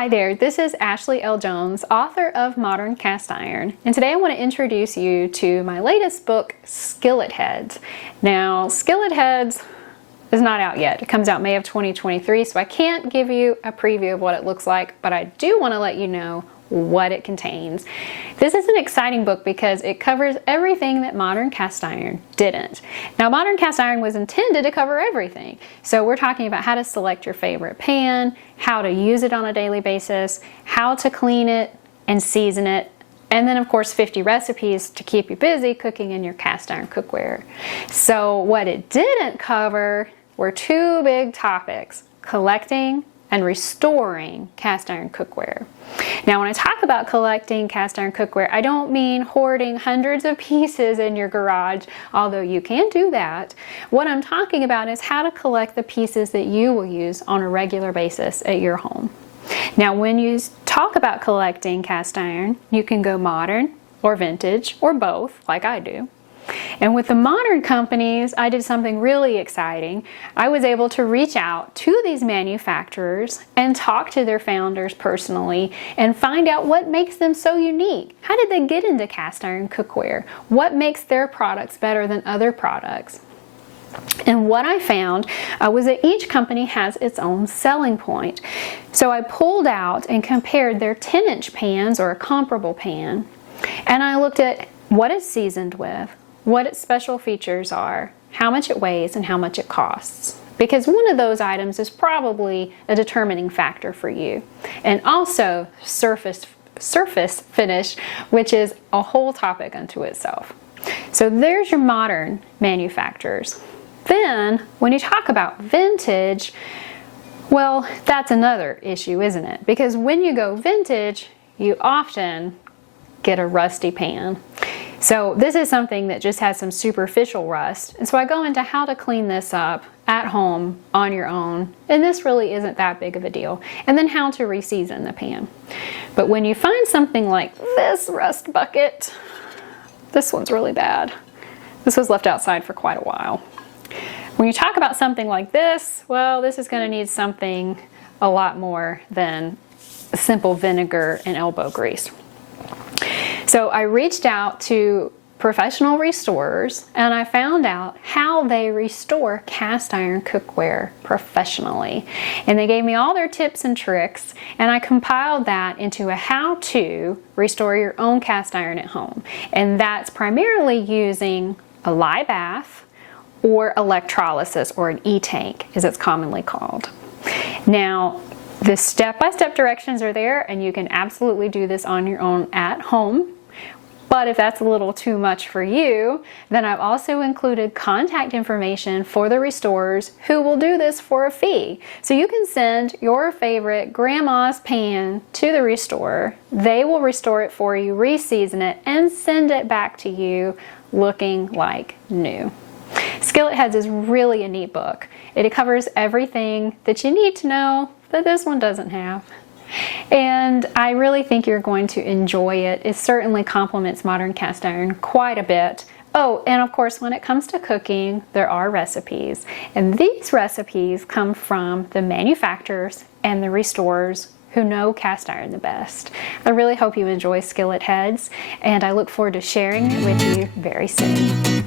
Hi there, this is Ashley L. Jones, author of Modern Cast Iron, and today I want to introduce you to my latest book, Skilletheads. Now, Skilletheads is not out yet. It comes out May of 2023, so I can't give you a preview of what it looks like, but I do want to let you know what it contains. This is an exciting book because it covers everything that Modern Cast Iron didn't. Now, Modern Cast Iron was intended to cover everything. So we're talking about how to select your favorite pan, how to use it on a daily basis, how to clean it and season it, and then of course 50 recipes to keep you busy cooking in your cast iron cookware. So what it didn't cover were two big topics: collecting and restoring cast iron cookware. Now, when I talk about collecting cast iron cookware, I don't mean hoarding hundreds of pieces in your garage, although you can do that. What I'm talking about is how to collect the pieces that you will use on a regular basis at your home. Now, when you talk about collecting cast iron, you can go modern or vintage or both, like I do. And with the modern companies, I did something really exciting. I was able to reach out to these manufacturers and talk to their founders personally and find out what makes them so unique. How did they get into cast iron cookware? What makes their products better than other products? And what I found was that each company has its own selling point. So I pulled out and compared their 10-inch pans or a comparable pan, and I looked at what it's seasoned with, what its special features are, how much it weighs, and how much it costs. Because one of those items is probably a determining factor for you. And also surface finish, which is a whole topic unto itself. So there's your modern manufacturers. Then, when you talk about vintage, well, that's another issue, isn't it? Because when you go vintage, you often get a rusty pan. So this is something that just has some superficial rust. And so I go into how to clean this up at home on your own. And this really isn't that big of a deal. And then how to reseason the pan. But when you find something like this rust bucket, this one's really bad. This was left outside for quite a while. When you talk about something like this, well, this is going to need something a lot more than simple vinegar and elbow grease. So I reached out to professional restorers and I found out how they restore cast iron cookware professionally. And they gave me all their tips and tricks, and I compiled that into a how-to restore your own cast iron at home. And that's primarily using a lye bath or electrolysis, or an e-tank as it's commonly called. Now, the step-by-step directions are there, and you can absolutely do this on your own at home. But if that's a little too much for you, then I've also included contact information for the restorers who will do this for a fee. So you can send your favorite grandma's pan to the restorer. They will restore it for you, reseason it, and send it back to you looking like new. Skilletheads is really a neat book. It covers everything that you need to know that this one doesn't have. And I really think you're going to enjoy it. It certainly complements Modern Cast Iron quite a bit. Oh, and of course, when it comes to cooking, there are recipes. And these recipes come from the manufacturers and the restorers who know cast iron the best. I really hope you enjoy Skilletheads, and I look forward to sharing it with you very soon.